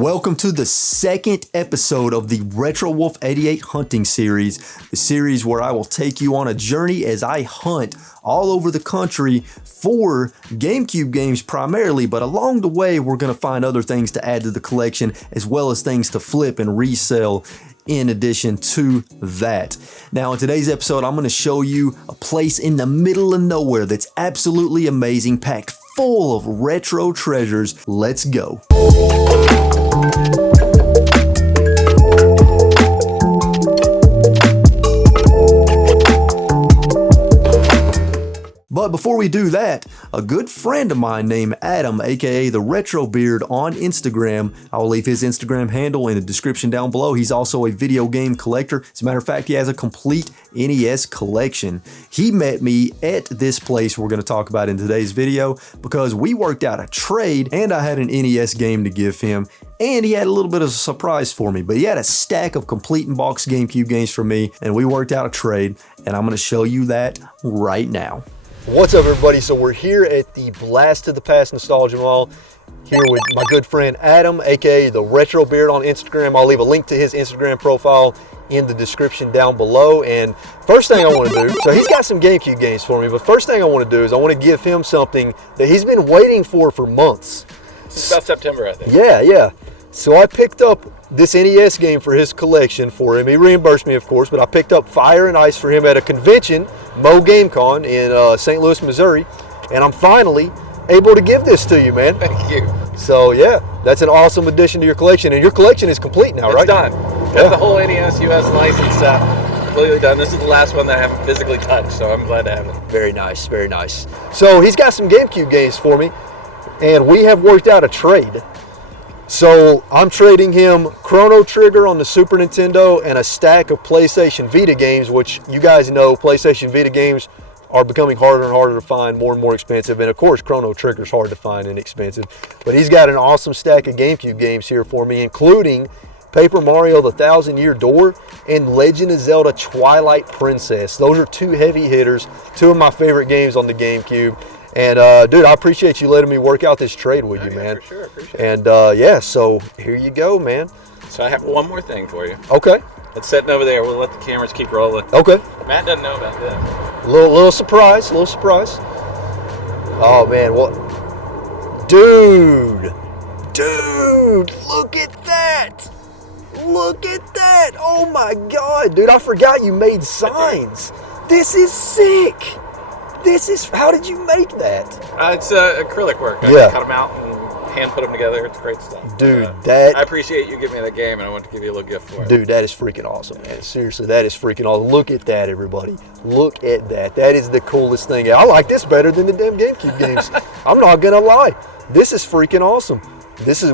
Welcome to the second episode of the Retro Wolf 88 hunting series, the series where I will take you on a journey as I hunt all over the country for GameCube games primarily, but along the way we're going to find other things to add to the collection as well as things to flip and resell in addition to that. Now in today's episode I'm going to show you a place in the middle of nowhere that's absolutely amazing, packed full of retro treasures. Let's go. But before we do that, a good friend of mine named Adam, aka the Retro Beard on Instagram, I'll leave his Instagram handle in the description down below. He's also a video game collector. As a matter of fact, he has a complete NES collection. He met me at this place we're going to talk about in today's video because we worked out a trade and I had an NES game to give him. And he had a little bit of a surprise for me, but he had a stack of complete in box GameCube games for me, and we worked out a trade, and I'm going to show you that right now. What's up, everybody? So we're here at the Blast to the Past Nostalgia Mall, here with my good friend Adam, aka the Retro Beard on Instagram. I'll leave a link to his Instagram profile in the description down below. And first thing I want to do, so he's got some GameCube games for me, but first thing I want to do is I want to give him something that he's been waiting for months. Since about September, I think. Yeah. So I picked up this NES game for his collection for him. He reimbursed me, of course, but I picked up Fire and Ice for him at a convention, Mo Game Con in St. Louis, Missouri, and I'm finally able to give this to you, man. Thank you. So yeah, that's an awesome addition to your collection, and your collection is complete now, right? It's done. Got the whole NES US license completely done. This is the last one that I haven't physically touched, so I'm glad to have it. Very nice, very nice. So he's got some GameCube games for me, and we have worked out a trade. So I'm trading him Chrono Trigger on the Super Nintendo and a stack of PlayStation Vita games, which you guys know PlayStation Vita games are becoming harder and harder to find, more and more expensive. And of course, Chrono Trigger's hard to find and expensive. But he's got an awesome stack of GameCube games here for me, including Paper Mario The Thousand Year Door and Legend of Zelda Twilight Princess. Those are two heavy hitters, two of my favorite games on the GameCube. And dude, I appreciate you letting me work out this trade with you, man. For sure, appreciate it. And yeah, so here you go, man. So I have one more thing for you. Okay. It's sitting over there. We'll let the cameras keep rolling. Okay. Matt doesn't know about this. Little surprise, Oh man, what? Dude, look at that. Oh my God, dude, I forgot you made signs. This is sick. How did you make that? It's acrylic work. I cut them out and hand put them together. It's great stuff. Dude, I appreciate you giving me that game, and I want to give you a little gift for it. Dude, that is freaking awesome, man. Seriously, that is freaking awesome. Look at that, everybody. Look at that. That is the coolest thing. I like this better than the damn GameCube games. I'm not gonna lie. This is freaking awesome.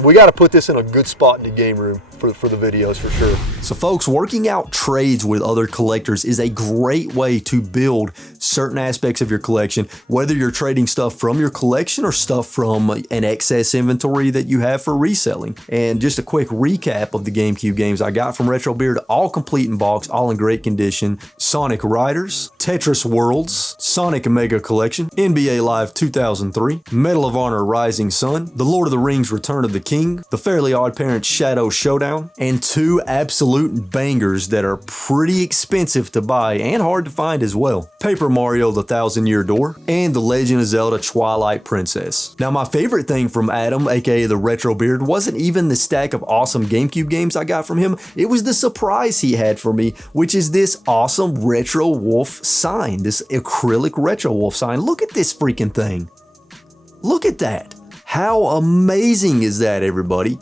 We got to put this in a good spot in the game room for the videos for sure. So folks, working out trades with other collectors is a great way to build certain aspects of your collection, whether you're trading stuff from your collection or stuff from an excess inventory that you have for reselling. And just a quick recap of the GameCube games I got from Retro Beard, all complete in box, all in great condition: Sonic Riders, Tetris Worlds, Sonic Mega Collection, NBA Live 2003, Medal of Honor Rising Sun, The Lord of the Rings Return of the King, The Fairly Odd Parents Shadow Showdown, and two absolute bangers that are pretty expensive to buy and hard to find as well: Paper Mario The Thousand Year Door and The Legend of Zelda Twilight Princess. Now my favorite thing from Adam, aka the Retro Beard, wasn't even the stack of awesome GameCube games I got from him, it was the surprise he had for me, which is this awesome Retro Wolf sign, this acrylic Retro Wolf sign. Look at this freaking thing. Look at that. How amazing is that, everybody?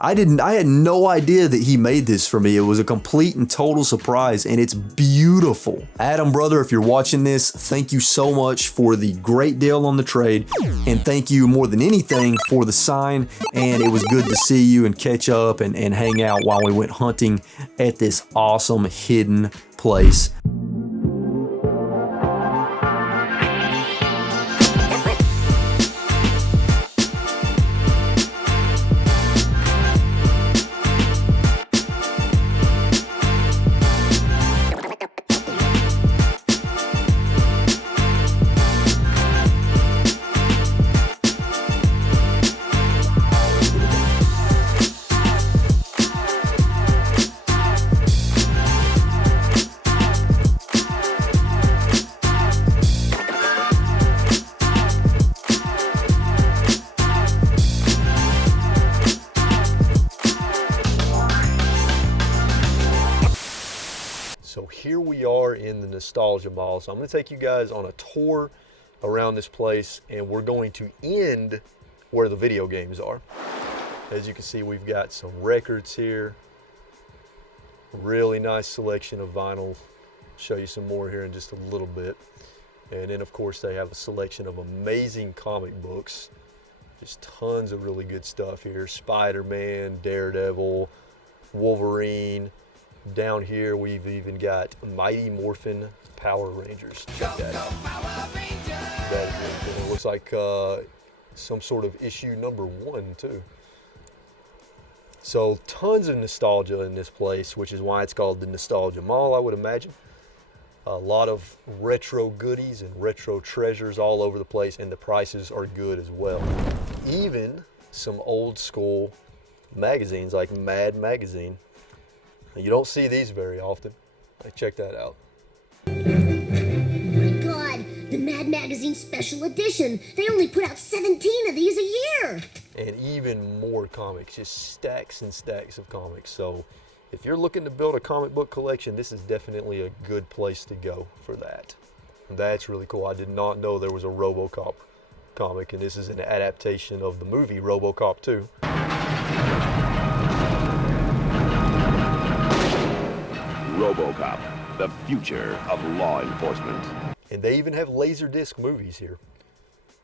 I had no idea that he made this for me. It was a complete and total surprise, and it's beautiful. Adam, brother, if you're watching this, thank you so much for the great deal on the trade, and thank you more than anything for the sign. And it was good to see you and catch up and hang out while we went hunting at this awesome hidden place. here we are in the Nostalgia Mall. So I'm going to take you guys on a tour around this place, and we're going to end where the video games are. As you can see, we've got some records here. Really nice selection of vinyl. Show you some more here in just a little bit. And then of course they have a selection of amazing comic books. Just tons of really good stuff here. Spider-Man, Daredevil, Wolverine. Down here we've even got Mighty Morphin Power Rangers. Check that out. That is really cool. It looks like some sort of issue #1 too. So tons of nostalgia in this place, which is why it's called the Nostalgia Mall, I would imagine. A lot of retro goodies and retro treasures all over the place, and the prices are good as well. Even some old school magazines like Mad Magazine. Now, you don't see these very often. Check that out. Oh my God, the Mad Magazine Special Edition. They only put out 17 of these a year. And even more comics, just stacks and stacks of comics. So if you're looking to build a comic book collection, this is definitely a good place to go for that. And that's really cool. I did not know there was a RoboCop comic, and this is an adaptation of the movie RoboCop 2. RoboCop, the future of law enforcement. And they even have Laserdisc movies here.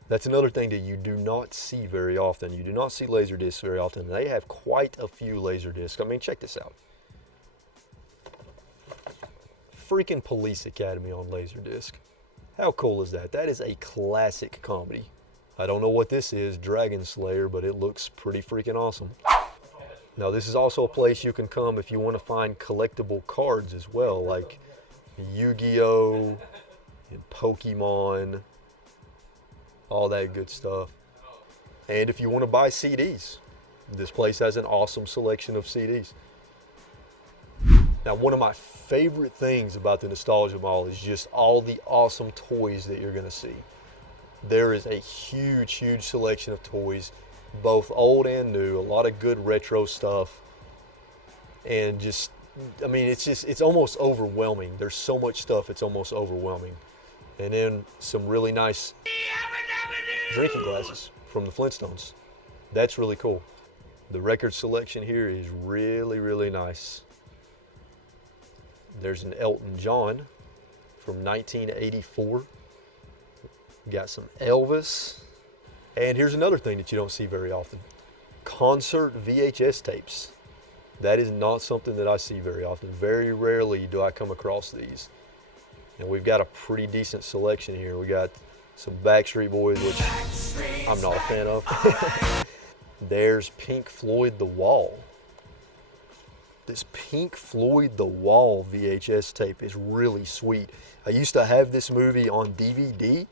That's another thing that you do not see very often. You do not see Laserdiscs very often. They have quite a few Laserdiscs. I mean, check this out. Freaking Police Academy on Laserdisc. How cool is that? That is a classic comedy. I don't know what this is, Dragon Slayer, but it looks pretty freaking awesome. Now, this is also a place you can come if you want to find collectible cards as well, like Yu-Gi-Oh! And Pokemon, all that good stuff. And if you want to buy CDs, this place has an awesome selection of CDs. Now, one of my favorite things about the Nostalgia Mall is just all the awesome toys that you're going to see. There is a huge, huge selection of toys, both old and new, a lot of good retro stuff. And just, I mean, it's almost overwhelming. There's so much stuff, it's almost overwhelming. And then some really nice drinking glasses from the Flintstones. That's really cool. The record selection here is really, really nice. There's an Elton John from 1984. Got some Elvis. And here's another thing that you don't see very often. Concert VHS tapes. That is not something that I see very often. Very rarely do I come across these. And we've got a pretty decent selection here. We got some Backstreet Boys, which I'm not a fan of. There's Pink Floyd The Wall. This Pink Floyd The Wall VHS tape is really sweet. I used to have this movie on DVD.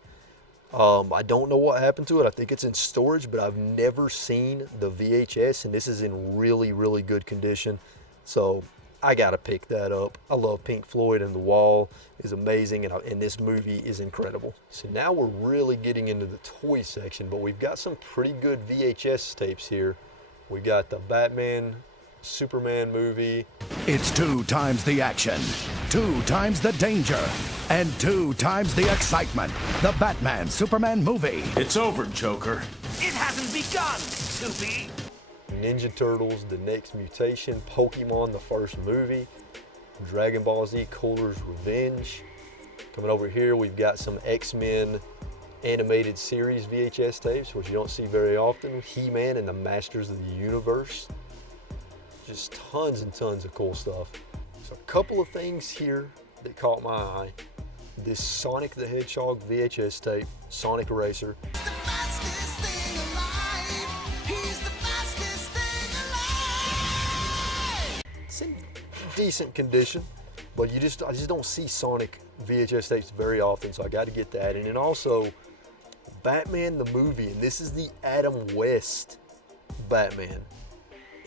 I don't know what happened to it. I think it's in storage, but I've never seen the VHS, and this is in really, really good condition. So I gotta pick that up. I love Pink Floyd, and The Wall is amazing, and this movie is incredible. So now we're really getting into the toy section, but we've got some pretty good VHS tapes here. We got the Batman, Superman movie. It's 2 times the action, 2 times the danger, and 2 times the excitement. The Batman Superman movie. It's over, Joker. It hasn't begun, Soupy. Ninja Turtles, The Next Mutation, Pokemon, the first movie, Dragon Ball Z, Cooler's Revenge. Coming over here, we've got some X-Men animated series VHS tapes, which you don't see very often. He-Man and the Masters of the Universe. Just tons and tons of cool stuff. So a couple of things here that caught my eye. This Sonic the Hedgehog VHS tape, Sonic Racer. It's in decent condition, but I just don't see Sonic VHS tapes very often, so I got to get that. And then also Batman the movie, and this is the Adam West Batman.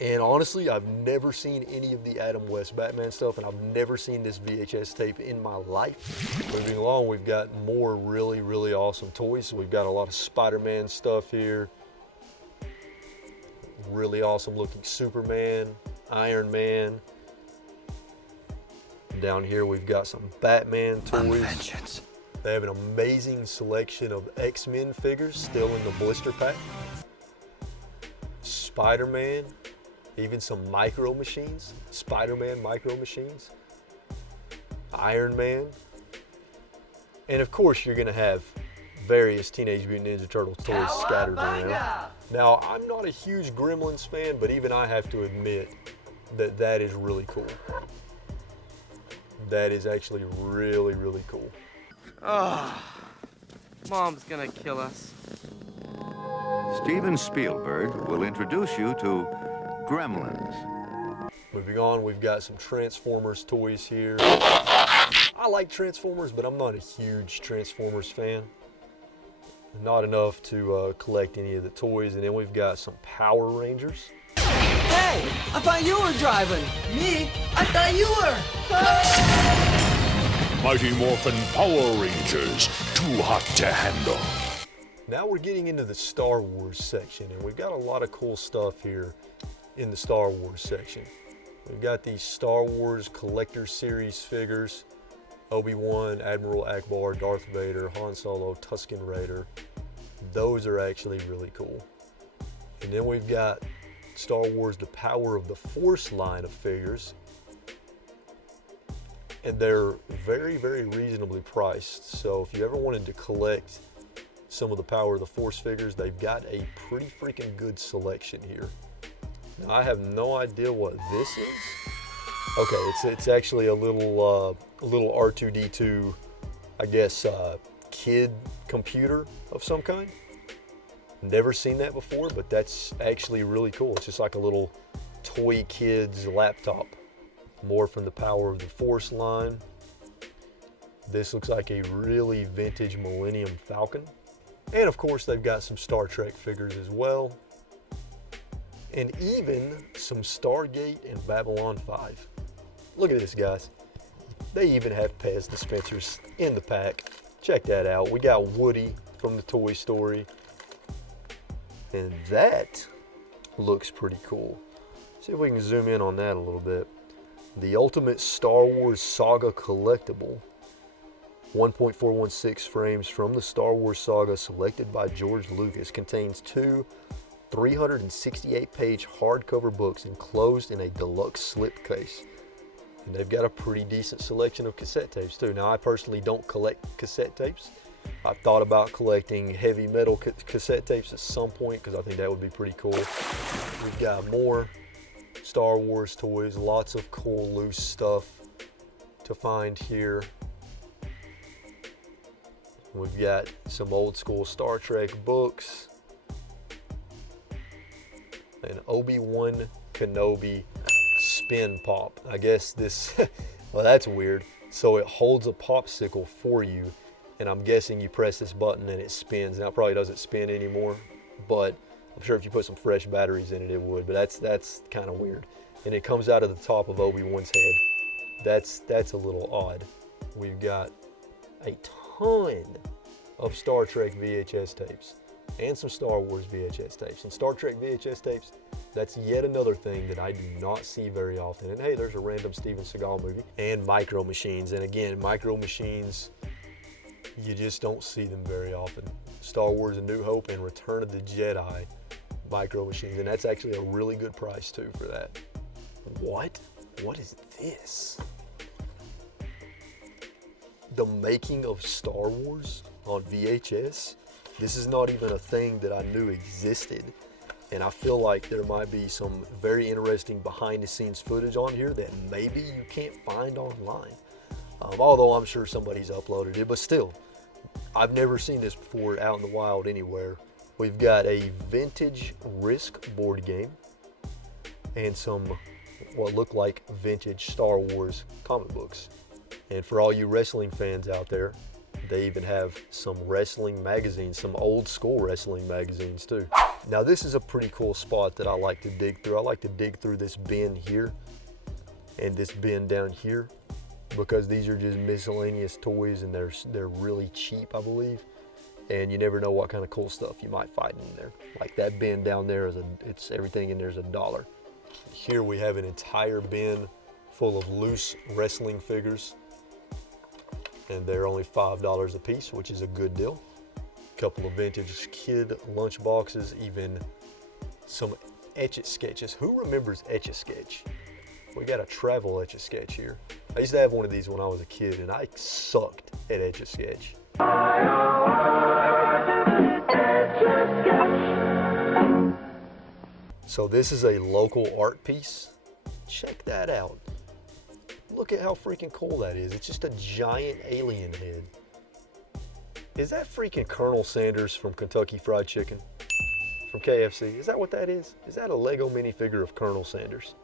And honestly, I've never seen any of the Adam West Batman stuff, and I've never seen this VHS tape in my life. Moving along, we've got more really, really awesome toys. So we've got a lot of Spider-Man stuff here. Really awesome looking Superman, Iron Man. down here we've got some Batman toys. They have an amazing selection of X-Men figures still in the blister pack. Spider-Man, even some Micro Machines, Spider-Man Micro Machines, Iron Man, and of course you're gonna have various Teenage Mutant Ninja Turtles toys scattered around. Now, I'm not a huge Gremlins fan, but even I have to admit that that is really cool. That is actually really, really cool. Oh, Mom's gonna kill us. Steven Spielberg will introduce you to Gremlins. Moving on, we've got some Transformers toys here. I like Transformers, but I'm not a huge Transformers fan. Not enough to collect any of the toys. And then we've got some Power Rangers. Hey, I thought you were driving. Me? I thought you were. Mighty Morphin Power Rangers, too hot to handle. Now we're getting into the Star Wars section, and we've got a lot of cool stuff here in the Star Wars section. We've got these Star Wars Collector Series figures. Obi-Wan, Admiral Akbar, Darth Vader, Han Solo, Tusken Raider. Those are actually really cool. And then we've got Star Wars The Power of the Force line of figures. And they're very, very reasonably priced. So if you ever wanted to collect some of the Power of the Force figures, they've got a pretty freaking good selection here. Now, I have no idea what this is. Okay, it's actually a little R2-D2, I guess, kid computer of some kind. Never seen that before, but that's actually really cool. It's just like a little toy kid's laptop. More from the Power of the Force line. This looks like a really vintage Millennium Falcon. And of course, they've got some Star Trek figures as well. And even some Stargate and Babylon 5. Look at this, guys. They even have Pez dispensers in the pack. Check that out. We got Woody from the Toy Story. And that looks pretty cool. See if we can zoom in on that a little bit. The Ultimate Star Wars Saga Collectible. 1.416 frames from the Star Wars Saga selected by George Lucas. Contains two 368-page hardcover books enclosed in a deluxe slipcase. And they've got a pretty decent selection of cassette tapes too. Now, I personally don't collect cassette tapes. I've thought about collecting heavy metal cassette tapes at some point because I think that would be pretty cool. We've got more Star Wars toys, lots of cool loose stuff to find here. We've got some old school Star Trek books. An Obi-Wan Kenobi spin pop. I guess this, well, that's weird. So it holds a popsicle for you, and I'm guessing you press this button and it spins. Now it probably doesn't spin anymore, but I'm sure if you put some fresh batteries in it, it would. But that's kind of weird. And it comes out of the top of Obi-Wan's head. That's a little odd. We've got a ton of Star Trek VHS tapes and some Star Wars VHS tapes. And Star Trek VHS tapes, that's yet another thing that I do not see very often. And hey, there's a random Steven Seagal movie. And Micro Machines. And again, Micro Machines, you just don't see them very often. Star Wars A New Hope and Return of the Jedi Micro Machines. And that's actually a really good price too for that. What? What is this? The Making of Star Wars on VHS. This is not even a thing that I knew existed. And I feel like there might be some very interesting behind the scenes footage on here that maybe you can't find online. Although I'm sure somebody's uploaded it, but still, I've never seen this before out in the wild anywhere. We've got a vintage Risk board game and some what look like vintage Star Wars comic books. And for all you wrestling fans out there, they even have some wrestling magazines, some old school wrestling magazines too. Now this is a pretty cool spot that I like to dig through. I like to dig through this bin here and this bin down here because these are just miscellaneous toys and they're really cheap, I believe. And you never know what kind of cool stuff you might find in there. Like that bin down there it's everything in there is $1. Here we have an entire bin full of loose wrestling figures. And they're only $5 a piece, which is a good deal. A couple of vintage kid lunch boxes, even some Etch-a-Sketches. Who remembers Etch-a-Sketch? We got a travel Etch-a-Sketch here. I used to have one of these when I was a kid, and I sucked at Etch-a-Sketch. So this is a local art piece. Check that out. Look at how freaking cool that is. It's just a giant alien head. Is that freaking Colonel Sanders from Kentucky Fried Chicken? From KFC? Is that what that is? Is that a Lego minifigure of Colonel Sanders?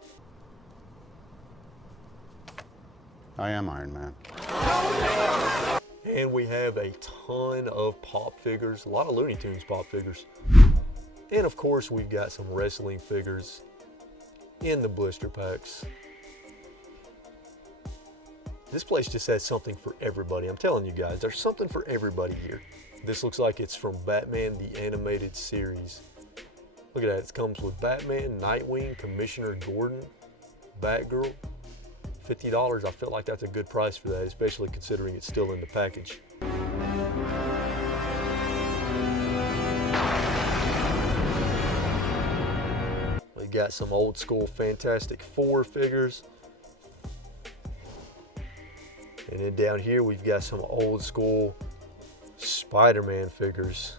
I am Iron Man. And we have a ton of pop figures, a lot of Looney Tunes pop figures. And of course, we've got some wrestling figures in the blister packs. This place just has something for everybody. I'm telling you guys, there's something for everybody here. This looks like it's from Batman the Animated Series. Look at that, it comes with Batman, Nightwing, Commissioner Gordon, Batgirl. $50, I feel like that's a good price for that, especially considering it's still in the package. We got some old school Fantastic Four figures. And then down here we've got some old school Spider-Man figures.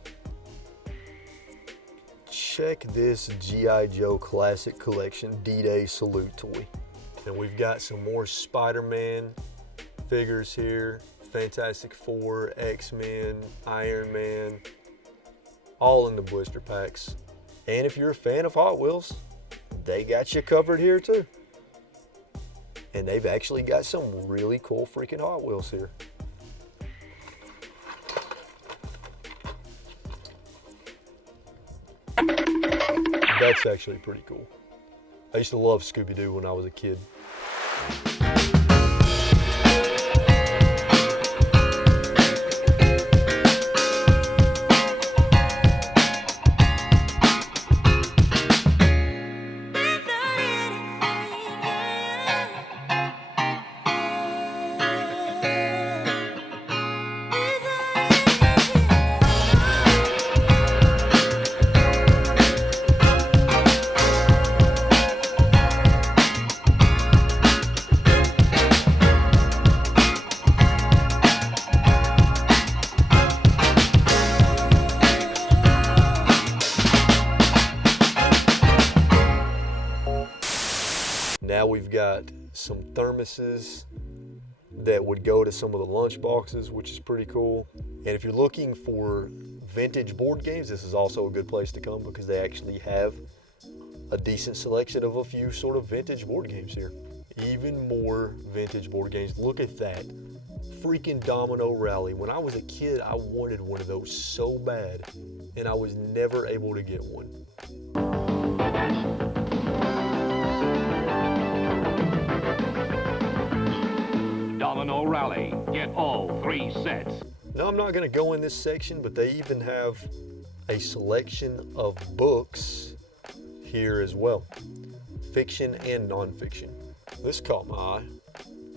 Check this G.I. Joe Classic Collection D-Day Salute toy. And we've got some more Spider-Man figures here. Fantastic Four, X-Men, Iron Man, all in the blister packs. And if you're a fan of Hot Wheels, they got you covered here too. And they've actually got some really cool freaking Hot Wheels here. That's actually pretty cool. I used to love Scooby-Doo when I was a kid. Now we've got some thermoses that would go to some of the lunch boxes, which is pretty cool. And if you're looking for vintage board games, this is also a good place to come because they actually have a decent selection of a few sort of vintage board games here. Even more vintage board games. Look at that. Freaking Domino Rally. When I was a kid, I wanted one of those so bad, and I was never able to get one. Domino Rally. Get all 3 sets. Now, I'm not going to go in this section, but they even have a selection of books here as well. Fiction and nonfiction. This caught my eye.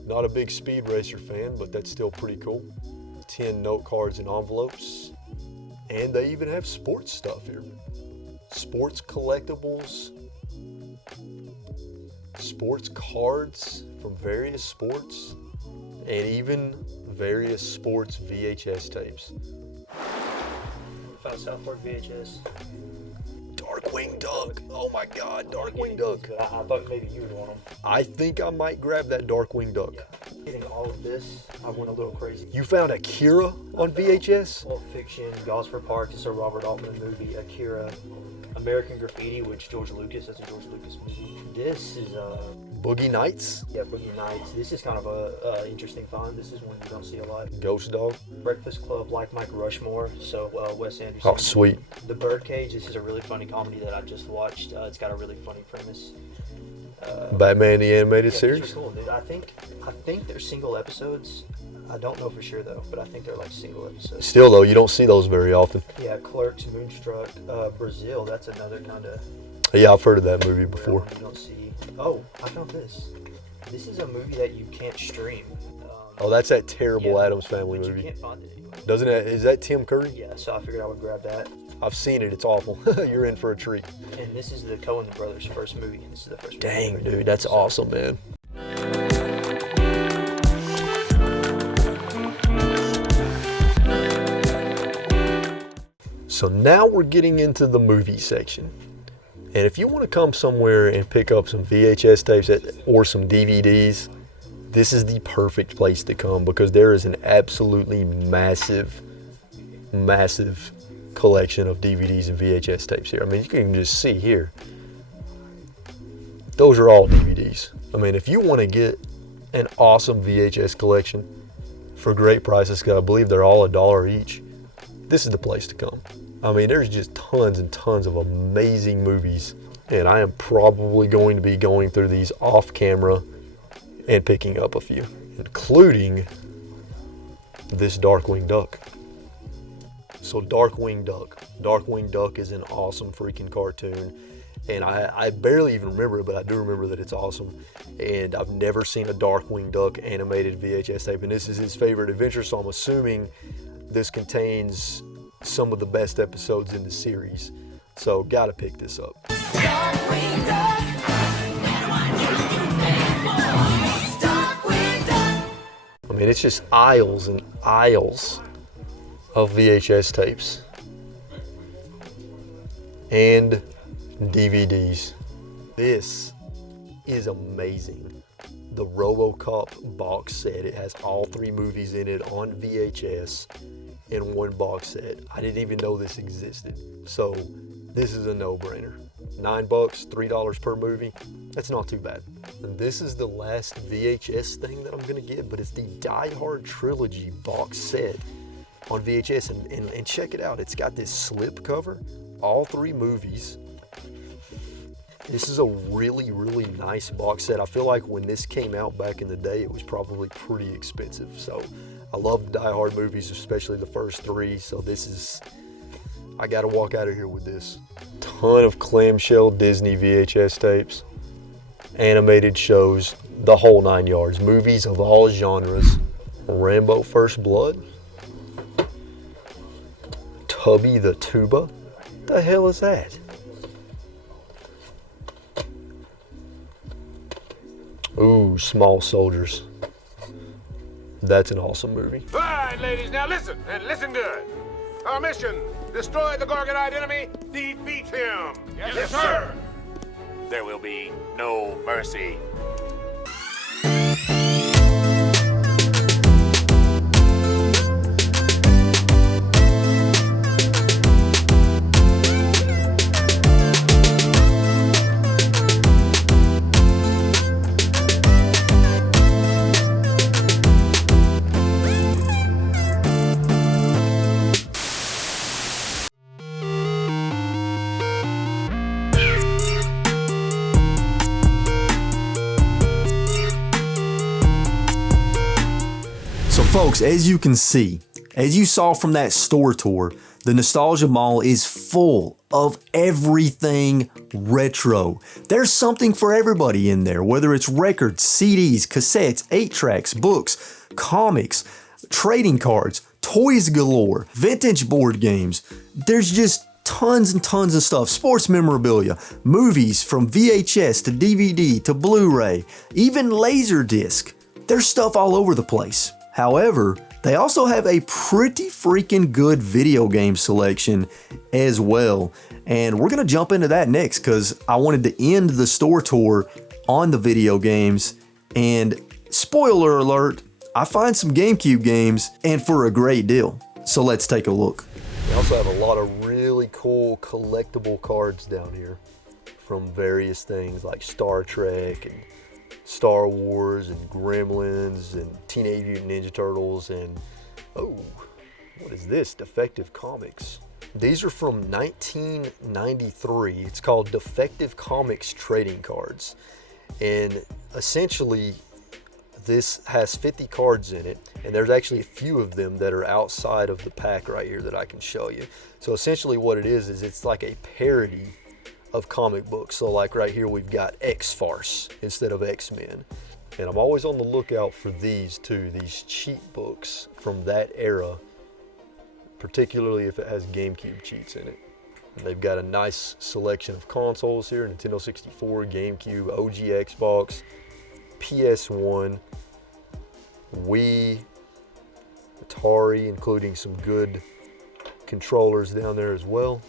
Not a big Speed Racer fan, but that's still pretty cool. 10 note cards and envelopes. And they even have sports stuff here. Sports collectibles. Sports cards from various sports. And even various sports VHS tapes. Found South Park VHS. Darkwing Duck. Oh my God, Darkwing Duck. I thought maybe you would want them. I think I might grab that Darkwing Duck. Yeah. Getting all of this, I went a little crazy. You found Akira on VHS? Pulp Fiction, Gosford Park, it's a Robert Altman movie, Akira, American Graffiti, which George Lucas, that's a George Lucas movie. This is Boogie Nights? Yeah, Boogie Nights. This is kind of a interesting find. This is one you don't see a lot. Ghost Dog? Breakfast Club, like Mike Rushmore, so Wes Anderson. Oh, sweet. The Birdcage, this is a really funny comedy that I just watched. It's got a really funny premise. Batman the Animated Series? These are cool, dude. I think they're single episodes. I don't know for sure though, but I think they're like single episodes. Still though, you don't see those very often. Yeah, Clerks, Moonstruck, Brazil. That's another kind of. Yeah, I've heard of that movie before. You don't see. Oh, I found this. This is a movie that you can't stream. Oh, that's that terrible Addams Family but movie. You can't find it anywhere. Doesn't it? Is that Tim Curry? Yeah, so I figured I would grab that. I've seen it. It's awful. You're in for a treat. And this is the Coen brothers' first movie. This is the first movie. Dang, dude, that's awesome, man. So now we're getting into the movie section. And if you want to come somewhere and pick up some VHS tapes or some DVDs, this is the perfect place to come because there is an absolutely massive, massive collection of DVDs and VHS tapes here. I mean, you can just see here. Those are all DVDs. I mean, if you want to get an awesome VHS collection for great prices, because I believe they're all $1 each, this is the place to come. I mean, there's just tons and tons of amazing movies, and I am probably going to be going through these off camera and picking up a few, including this Darkwing Duck. So Darkwing Duck is an awesome freaking cartoon, and I barely even remember it, but I do remember that it's awesome. And I've never seen a Darkwing Duck animated VHS tape, and this is his favorite adventure, so I'm assuming this contains some of the best episodes in the series. So gotta pick this up. I mean, it's just aisles and aisles of VHS tapes and DVDs. This is amazing. The RoboCop box set. It has all 3 movies in it on VHS in one box set. I didn't even know this existed. So this is a no-brainer. $9, $3 per movie. That's not too bad. And this is the last VHS thing that I'm gonna get, but it's the Die Hard Trilogy box set on VHS. And check it out. It's got this slip cover, all 3 movies. This is a really, really nice box set. I feel like when this came out back in the day, it was probably pretty expensive. So I love Die Hard movies, especially the first 3. So this is, I gotta walk out of here with this. Ton of clamshell Disney VHS tapes, animated shows, the whole 9 yards. Movies of all genres. Rambo First Blood. Tubby the Tuba. What the hell is that? Ooh, Small Soldiers. That's an awesome movie. All right, ladies, now listen, and listen good. Our mission, destroy the Gorgonite enemy, defeat him. Yes, sir. There will be no mercy. Folks, as you can see, as you saw from that store tour, the Nostalgia Mall is full of everything retro. There's something for everybody in there, whether it's records, CDs, cassettes, 8-tracks, books, comics, trading cards, toys galore, vintage board games. There's just tons and tons of stuff. Sports memorabilia, movies from VHS to DVD to Blu-ray, even Laserdisc. There's stuff all over the place. However, they also have a pretty freaking good video game selection as well. And we're going to jump into that next because I wanted to end the store tour on the video games. And spoiler alert, I find some GameCube games and for a great deal. So let's take a look. They also have a lot of really cool collectible cards down here from various things like Star Trek and Star Wars and Gremlins and Teenage Mutant Ninja Turtles and, oh, what is this? Defective Comics. These are from 1993. It's called Defective Comics Trading Cards. And essentially, this has 50 cards in it, and there's actually a few of them that are outside of the pack right here that I can show you. So essentially what it is it's like a parody of comic books. So like right here we've got X-Force instead of X-Men. And I'm always on the lookout for these too, these cheat books from that era, particularly if it has GameCube cheats in it. And they've got a nice selection of consoles here: Nintendo 64, GameCube, OG Xbox, PS1, Wii, Atari, including some good controllers down there as well.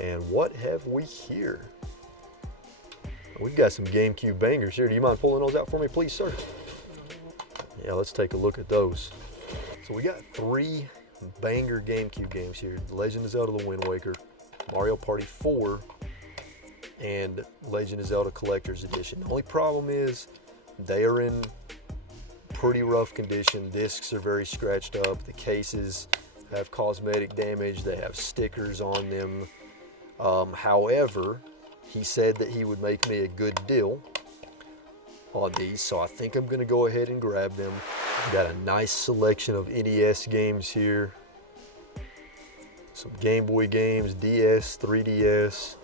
And what have we here? We've got some GameCube bangers here. Do you mind pulling those out for me, please, sir? Yeah, let's take a look at those. So we got 3 banger GameCube games here: Legend of Zelda: The Wind Waker, Mario Party 4, and Legend of Zelda Collector's Edition. The only problem is they are in pretty rough condition. Discs are very scratched up. The cases have cosmetic damage. They have stickers on them. However, he said that he would make me a good deal on these, so I think I'm going to go ahead and grab them. Got a nice selection of NES games here. Some Game Boy games, DS, 3DS,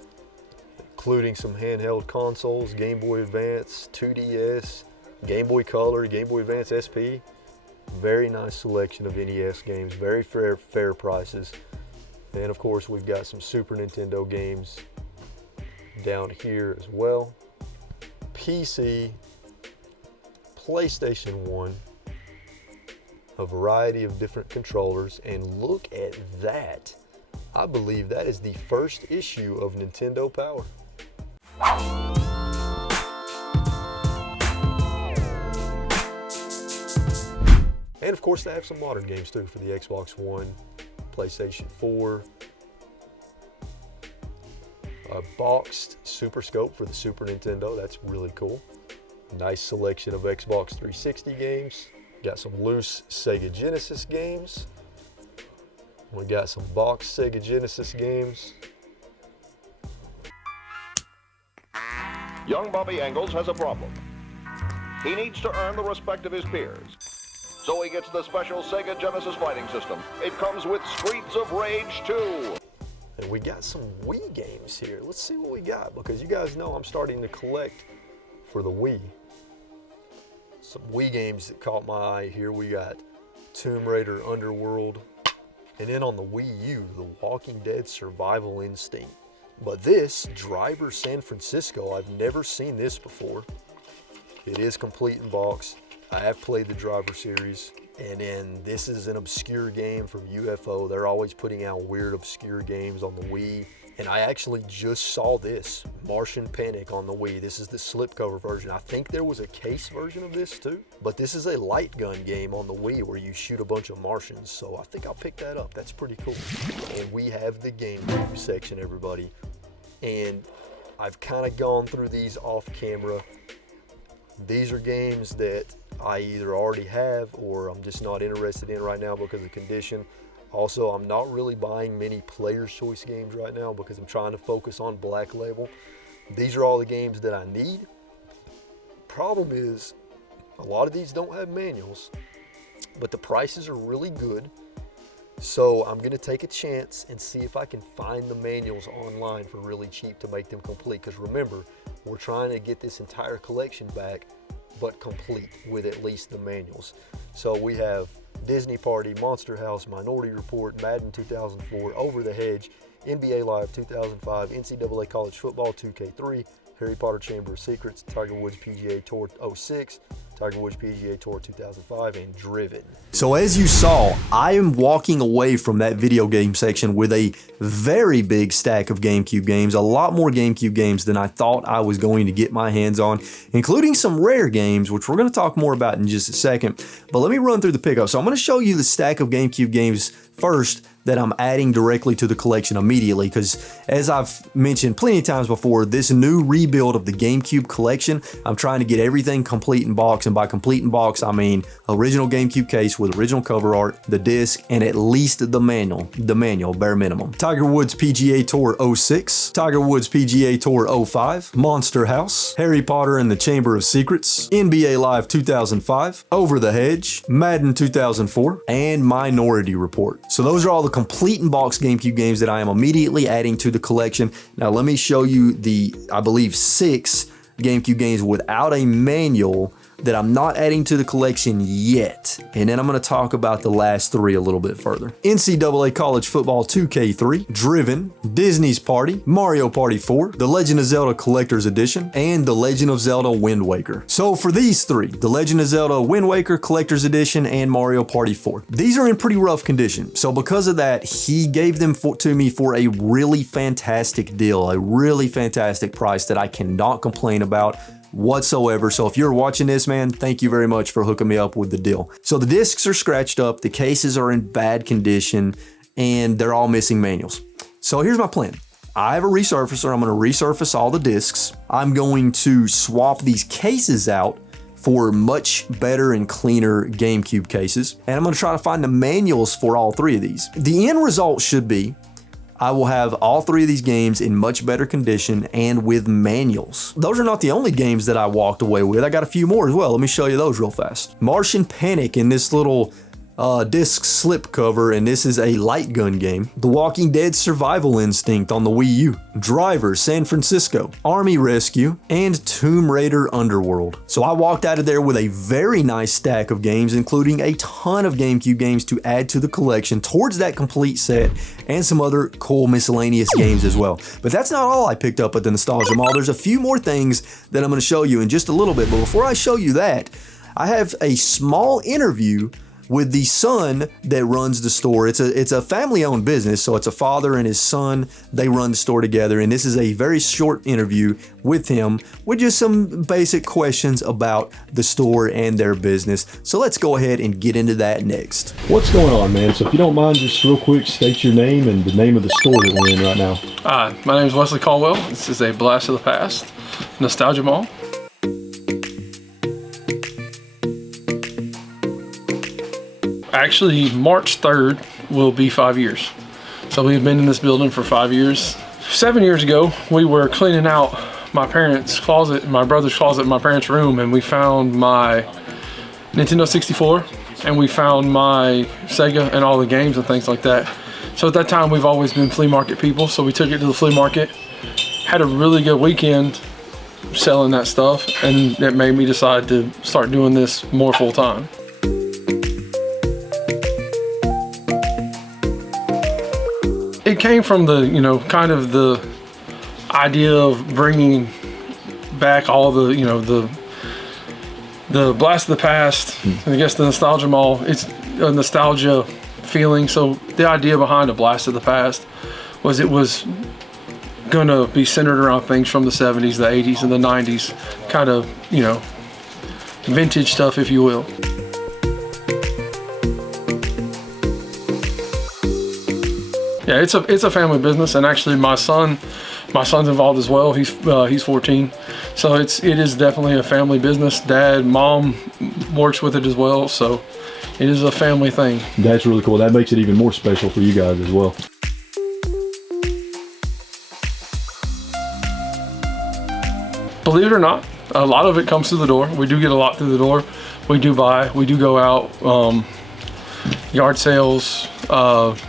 including some handheld consoles: Game Boy Advance, 2DS, Game Boy Color, Game Boy Advance SP. Very nice selection of NES games, very fair prices. And of course, we've got some Super Nintendo games down here as well. PC, PlayStation 1, a variety of different controllers, and look at that. I believe that is the first issue of Nintendo Power. And of course, they have some modern games too for the Xbox One, PlayStation 4. A boxed Super Scope for the Super Nintendo, that's really cool. Nice selection of Xbox 360 games. Got some loose Sega Genesis games. We got some boxed Sega Genesis games. Young Bobby Engels has a problem. He needs to earn the respect of his peers. So he gets the special Sega Genesis fighting system. It comes with Streets of Rage 2. And we got some Wii games here. Let's see what we got, because you guys know I'm starting to collect for the Wii. Some Wii games that caught my eye here. We got Tomb Raider Underworld. And then on the Wii U, The Walking Dead Survival Instinct. But this, Driver San Francisco, I've never seen this before. It is complete in box. I have played the Driver series. And then this is an obscure game from UFO. They're always putting out weird, obscure games on the Wii. And I actually just saw this, Martian Panic, on the Wii. This is the slipcover version. I think there was a case version of this too. But this is a light gun game on the Wii where you shoot a bunch of Martians. So I think I'll pick that up. That's pretty cool. And we have the GameCube section, everybody. And I've kind of gone through these off camera. These are games that I either already have or I'm just not interested in right now because of condition. Also, I'm not really buying many Player's Choice games right now because I'm trying to focus on Black Label. These are all the games that I need. Problem is, a lot of these don't have manuals, but the prices are really good. So I'm gonna take a chance and see if I can find the manuals online for really cheap to make them complete. Because remember, we're trying to get this entire collection back, but complete with at least the manuals. So we have Disney Party, Monster House, Minority Report, Madden 2004, Over the Hedge, NBA Live 2005, NCAA College Football 2K3, Harry Potter Chamber of Secrets, Tiger Woods PGA Tour 06, Tiger Woods PGA Tour 2005, and Driven. So as you saw, I am walking away from that video game section with a very big stack of GameCube games, a lot more GameCube games than I thought I was going to get my hands on, including some rare games, which we're going to talk more about in just a second. But let me run through the pickup. So I'm going to show you the stack of GameCube games first that I'm adding directly to the collection immediately, because as I've mentioned plenty of times before, this new rebuild of the GameCube collection, I'm trying to get everything complete in box, and by complete in box, I mean original GameCube case with original cover art, the disc, and at least the manual, bare minimum. Tiger Woods PGA Tour 06, Tiger Woods PGA Tour 05, Monster House, Harry Potter and the Chamber of Secrets, NBA Live 2005, Over the Hedge, Madden 2004, and Minority Report. So those are all the complete in box GameCube games that I am immediately adding to the collection. Now let me show you the, I believe, 6 GameCube games without a manual that I'm not adding to the collection yet. And then I'm going to talk about the last 3 a little bit further. NCAA College Football 2K3, Driven, Disney's Party, Mario Party 4, The Legend of Zelda Collector's Edition, and The Legend of Zelda Wind Waker. So for these 3, The Legend of Zelda Wind Waker Collector's Edition and Mario Party 4, these are in pretty rough condition. So because of that, he gave them to me for a really fantastic deal, a really fantastic price that I cannot complain about whatsoever. So if you're watching this, man, thank you very much for hooking me up with the deal. So the discs are scratched up, the cases are in bad condition, and they're all missing manuals. So here's my plan. I have a resurfacer. I'm going to resurface all the discs. I'm going to swap these cases out for much better and cleaner GameCube cases. And I'm going to try to find the manuals for all 3 of these. The end result should be I will have all 3 of these games in much better condition and with manuals. Those are not the only games that I walked away with. I got a few more as well. Let me show you those real fast. Martian Panic in this little disc slip cover, and this is a light gun game. The Walking Dead Survival Instinct on the Wii U. Driver San Francisco, Army Rescue, and Tomb Raider Underworld. So I walked out of there with a very nice stack of games, including a ton of GameCube games to add to the collection towards that complete set, and some other cool miscellaneous games as well. But that's not all I picked up at the Nostalgia Mall. There's a few more things that I'm going to show you in just a little bit, but before I show you that, I have a small interview with the son that runs the store. It's a family-owned business, so it's a father and his son. They run the store together, and this is a very short interview with him with just some basic questions about the store and their business. So let's go ahead and get into that next. What's going on, man? So if you don't mind, just real quick, state your name and the name of the store that we're in right now. Hi, my name is Wesley Caldwell. This is a Blast of the Past, Nostalgia Mall. Actually, March 3rd will be 5 years. So we've been in this building for 5 years. 7 years ago, we were cleaning out my parents' closet, my brother's closet in my parents' room, and we found my Nintendo 64, and we found my Sega and all the games and things like that. So at that time, we've always been flea market people, so we took it to the flea market, had a really good weekend selling that stuff, and it made me decide to start doing this more full time. It came from the, kind of the idea of bringing back all the, the Blast of the Past, and I guess the Nostalgia Mall. It's a nostalgia feeling. So the idea behind a Blast of the Past was it was gonna be centered around things from the 70s, the 80s, and the 90s, kind of, vintage stuff, if you will. Yeah, it's a family business, and actually my son's involved as well. He's 14, so it is definitely a family business. Dad, mom works with it as well, so it is a family thing. That's really cool. That makes it even more special for you guys as well. Believe it or not, a lot of it comes through the door. We do get a lot through the door. We do buy. We do go out. Yard sales,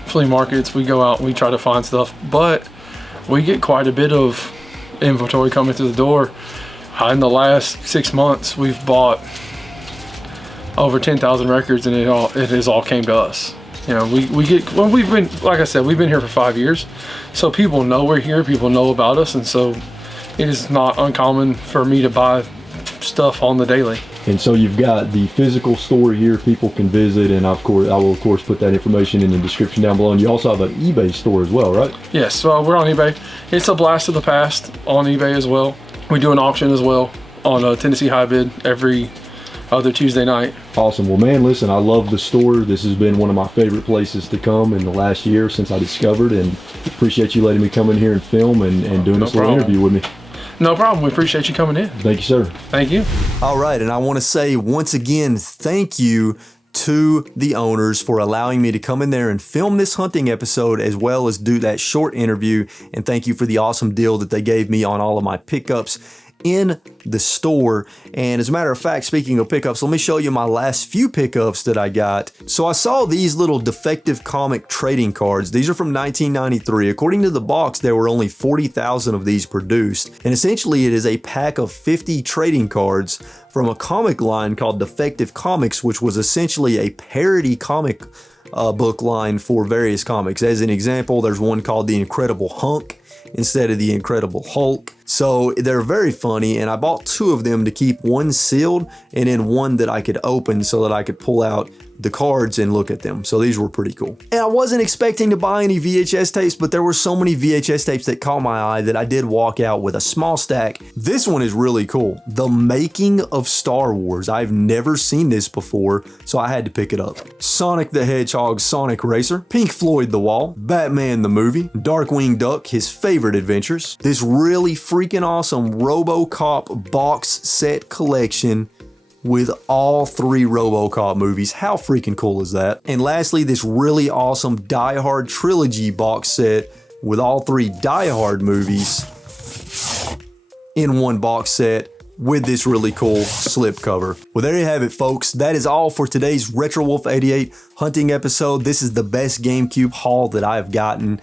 flea markets, we go out and we try to find stuff, but we get quite a bit of inventory coming through the door. In the last 6 months, we've bought over 10,000 records, and it has all came to us. We've been, like I said, we've been here for 5 years, so people know we're here, people know about us, and so it is not uncommon for me to buy stuff on the daily. And so you've got the physical store here people can visit, and of course I will of course put that information in the description down below. And you also have an eBay store as well, right? Yes, we're on eBay. It's a Blast of the Past on eBay as well. We do an auction as well on Tennessee High Bid every other Tuesday night. Awesome. Well, man, listen, I love the store. This has been one of my favorite places to come in the last year since I discovered, and appreciate you letting me come in here and film and doing this little interview with me. No problem. We appreciate you coming in. Thank you, sir. Thank you. All right, and I want to say once again, thank you to the owners for allowing me to come in there and film this hunting episode, as well as do that short interview. And thank you for the awesome deal that they gave me on all of my pickups in the store. And as a matter of fact, speaking of pickups, let me show you my last few pickups that I got. So I saw these little Defective Comic trading cards. These are from 1993. According to the box, there were only 40,000 of these produced. And essentially it is a pack of 50 trading cards from a comic line called Defective Comics, which was essentially a parody comic book line for various comics. As an example, there's one called The Incredible Hunk instead of The Incredible Hulk. So they're very funny, and I bought 2 of them to keep, one sealed and then one that I could open so that I could pull out the cards and look at them. So these were pretty cool. And I wasn't expecting to buy any VHS tapes, but there were so many VHS tapes that caught my eye that I did walk out with a small stack. This one is really cool. The Making of Star Wars. I've never seen this before, so I had to pick it up. Sonic the Hedgehog Sonic Racer, Pink Floyd The Wall, Batman the Movie, Darkwing Duck His Favorite Adventures, this really freaking awesome RoboCop box set collection with all 3 RoboCop movies. How freaking cool is that? And lastly, this really awesome Die Hard trilogy box set with all 3 Die Hard movies in one box set with this really cool slipcover. Well, there you have it, folks. That is all for today's Retro Wolf 88 hunting episode. This is the best GameCube haul that I've gotten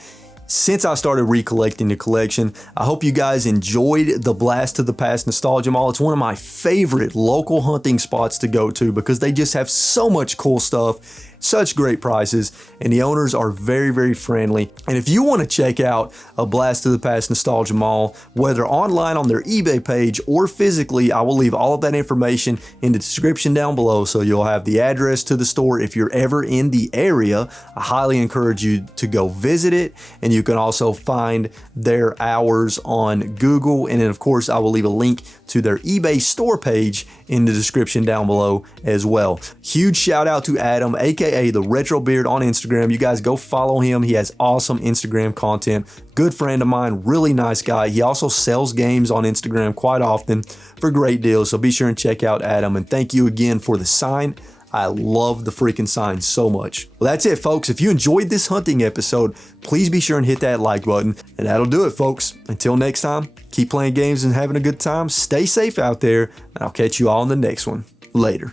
since I started recollecting the collection. I hope you guys enjoyed the Blast to the Past Nostalgia Mall. It's one of my favorite local hunting spots to go to because they just have so much cool stuff, such great prices, and the owners are very, very friendly. And if you want to check out a Blast to the Past Nostalgia Mall, whether online on their eBay page or physically, I will leave all of that information in the description down below, so you'll have the address to the store if you're ever in the area. I highly encourage you to go visit it, and you can also find their hours on Google. And then of course I will leave a link to their eBay store page in the description down below as well. Huge shout out to Adam, aka the Retro Beard, on Instagram. You guys go follow him. He has awesome Instagram content. Good friend of mine, really nice guy. He also sells games on Instagram quite often for great deals, so be sure and check out Adam. And thank you again for the sign. I love the freaking sign so much. Well, that's it, folks. If you enjoyed this hunting episode, please be sure and hit that like button. And that'll do it, folks. Until next time, keep playing games and having a good time. Stay safe out there, and I'll catch you all in the next one. Later.